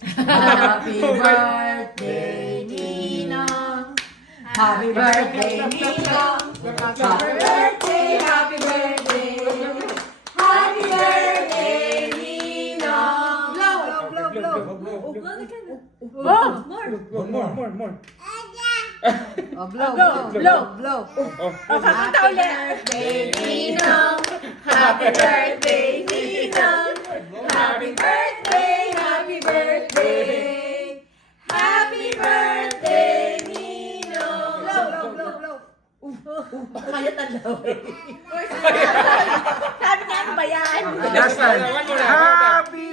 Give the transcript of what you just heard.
Happy birthday, Ninong. Happy birthday, Ninong. Happy birthday, happy birthday. Happy birthday, Ninong. Blow. More. Oh, blow. Kakanta ulit. Birthday, Ninong. Happy birthday, Ninong. Happy birthday, happy birthday. Happy birthday, Ninong. Blow. Kaya talaw eh. Sabi niya, ano ba yan? Last time. Happy